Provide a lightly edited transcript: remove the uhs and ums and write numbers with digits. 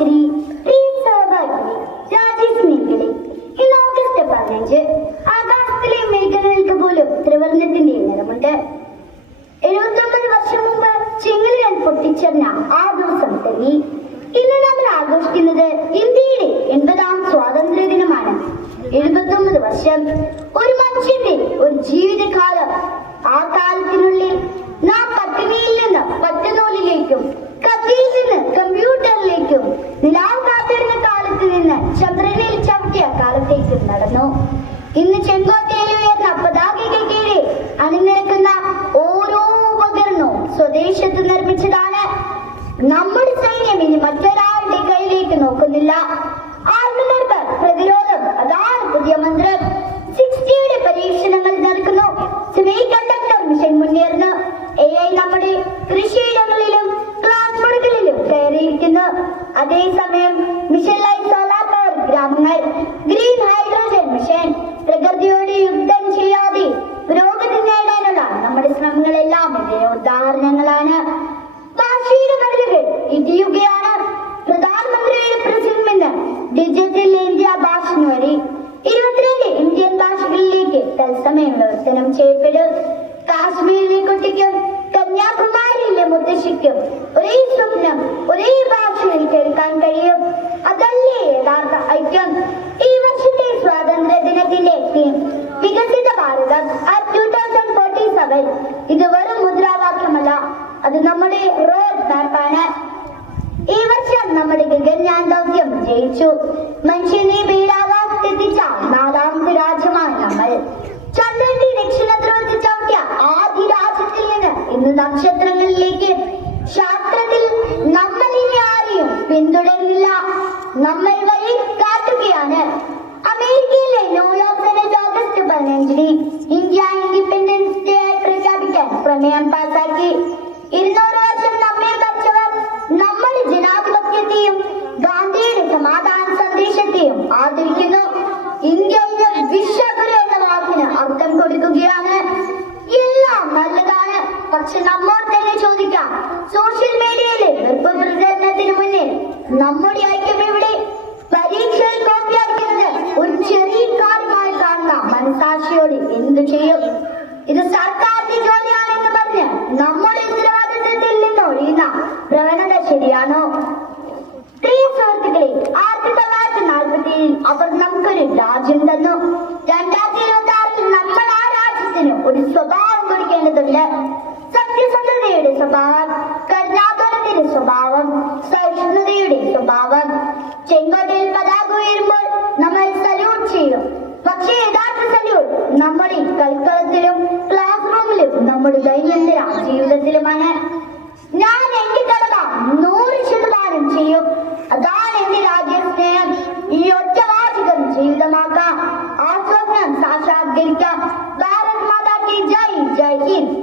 സഹോദരി സഹപാഠിനി രാജേഷ് മേഖലി. ഇന്ന് ഓഗസ്റ്റ് 15. ആകാശത്തിലെ മേഘങ്ങൾക്ക് പോലും ത്രിവർണ്ണത്തിന്റെ നിറമുണ്ട്. 79 വർഷം മുമ്പ് ചെങ്ങലയാൻ പൊട്ടിച്ചെറിഞ്ഞ ആ ദിവസം തന്നെ ഇന്ന് നമ്മൾ ആഘോഷിക്കുന്നത് ഇന്ത്യയുടെ 80ാം സ്വാതന്ത്ര്യ ദിനമാണ്. 79 വർഷം, ഒരു മനുഷ്യന്റെ ഒരു ജീവിതകാലം. ആ കാലത്തിനുള്ളിൽ നാം പട്ടിണിയിൽ നിന്ന് പട്ടുനൂലിലേക്കും കത്തിയിൽ നിന്ന് കമ്പ്യൂട്ടറിലേക്കും നിലാവ് കാത്തിരുന്ന കാലത്ത് നിന്ന് ചന്ദ്രനിൽ ചവിട്ടിയ കാലത്തേക്കും നടന്നു. ഇന്ന് ചെങ്കോട്ടയിൽ ഉയർന്ന പതാകയ്ക്ക് കീഴെ അണിനിരക്കുന്ന ഓരോ ഉപകരണവും സ്വദേശത്ത് നിർമ്മിച്ചതാണ്. നമ്മുടെ സൈന്യം ഇനി മറ്റൊരാളുടെ കയ്യിലേക്ക് നോക്കുന്നില്ല. ആത്മനിർഭർ പ്രതിരോധം, അതാണ് പുതിയ മന്ത്രം. 60യുടെ പരീക്ഷണങ്ങൾ നടക്കുന്നു. സെമി കണ്ടക്ടർ മിഷൻ മുന്നേറുന്നു. AI നമ്മുടെ കൃഷിയിടങ്ങളിലും ക്ലാസ് മുറികളിലും കയറിയിരിക്കുന്നു. അതേസമയം മിഷൻ ലൈഫ് സോളാർ പവർ ഗ്രാമങ്ങൾ, ഗ്രീൻ ഹൈഡ്രോജൻ മിഷൻ, പ്രകൃതിയോട് യുദ്ധം ചെയ്യാതെ പുരോഗതി നേടാനുള്ള നമ്മുടെ ശ്രമങ്ങളെല്ലാം ഇതിന് ഉദാഹരണങ്ങളാണ്. ഭാഷയുടെ മതിലുകൾ ഇടിയുകയാണ്. പ്രധാനമന്ത്രിയുടെ പ്രസംഗം ഡിജിറ്റൽ ഇന്ത്യ ഭാഷണം വഴി 22 ഇന്ത്യൻ ഭാഷകളിലേക്ക് തത്സമയം വിവർത്തനം ചെയ്യപ്പെടും. കാശ്മീരിലെ കുട്ടിക്കും കന്യാകുമാരിയിലെ മുത്തശ്ശിക്കും ഒരേ സ്വപ്നം ഒരേ ഭാഷയിൽ കേൾക്കാൻ കഴിയും. അതല്ലേ യഥാർത്ഥ ഐക്യം. ഈ വർഷത്തെ സ്വാതന്ത്ര്യ ദിനത്തിന്റെ തീം വികസിത ഭാരതം 2047. ഇത് വെറും മുദ്രാവാക്യമല്ല, അത് നമ്മുടെ റോഡ് മാപ്പാണ്. ഈ വർഷം നമ്മുടെ ഗഗൻയാൻ ദൗത്യം ജയിച്ചു. മനുഷ്യനെ ബഹിരാകാശത്തെത്തിച്ച 4ാമത്തെ രാജ്യമാണ് നമ്മൾ. ചന്ദ്രന്റെ ദക്ഷിണ ധ്രുവത്തിൽ ചവിട്ടിയ ആദ്യ രാജ്യത്തിൽ നിന്ന് ഇന്ന് നക്ഷത്രങ്ങളിലേക്ക്. ശാസ്ത്രത്തിൽ നമ്മൾ ഇനി ആരെയും പിന്തുടരുന്നില്ല, നമ്മൾ വഴി കാട്ടുകയാണ്. അമേരിക്കയിലെ New York senate August 15 India independence day ആയി പ്രഖ്യാപിക്കാൻ പ്രമേയം പാസാക്കി. 200 വർഷം നമ്മെ ഭരിച്ചവർ നമ്മുടെ ജനാധിപത്യത്തെയും ഗാന്ധിയുടെ സമാധാന സന്ദേശത്തെയും ആദരിക്കുന്നു. ഇന്ത്യ ഇന്ന് വിശ്വഗുരു എന്ന വാക്കിന് അർത്ഥം കൊടുക്കുകയാണ്. എല്ലാം നല്ലതാണ്, പക്ഷെ നമ്മോട് തന്നെ ചോദിക്കാം, സോഷ്യൽ മീഡിയയിലെ വെറുപ്പ് പ്രചരണത്തിന് മുന്നിൽ നമ്മുടെ ഐക്യം എവിടെ? പരീക്ഷയിൽ കോപ്പി അടിക്കുന്നത് ഒരു ചെറിയ കാര്യമായി കാണുന്ന മനസാക്ഷിയോട് എന്തു ചെയ്യും? ഇത് സർക്കാരിന്റെ ജോലിയാണെന്ന് പറഞ്ഞ് നമ്മുടെ ഉത്തരവാദിത്വത്തിൽ നിന്ന് ഒഴിയുന്ന പ്രവണത ശരിയാണോ? പ്രിയ സുഹൃത്തുക്കളെ, 1947 അവർ നമുക്കൊരു രാജ്യം തന്നു. 2026 നമ്മൾ ആ രാജ്യത്തിന് ഒരു സ്വഭാവം കൊടുക്കേണ്ടതുണ്ട്. സത്യസന്ധതയുടെ സ്വഭാവം, കരുണാപരത്തിന്റെ സ്വഭാവം, സഹിഷ്ണുതയുടെ സ്വഭാവം. ചെങ്കോട്ടയിൽ പതാക ഉയരുമ്പോൾ നമ്മൾ സല്യൂട്ട് ചെയ്യും. പക്ഷേ യഥാർത്ഥ സല്യൂട്ട് നമ്മുടെ കളിക്കളത്തിലും ക്ലാസ് റൂമിലും നമ്മുടെ ദൈനംദിന ജീവിതത്തിലുമാണ്. ഞാൻ എന്റെ കടമ 100% ചെയ്യും. അതാണ് എന്റെ രാജ്യസ്നേഹം. ഈ ഒറ്റവാചകം ജീവിതമാക്കാം, ആ സ്വപ്നം സാക്ഷാത്കരിക്കാം. ഭാരത് മാതാ കി ജയ്. ജയ് ഹിന്ദ്.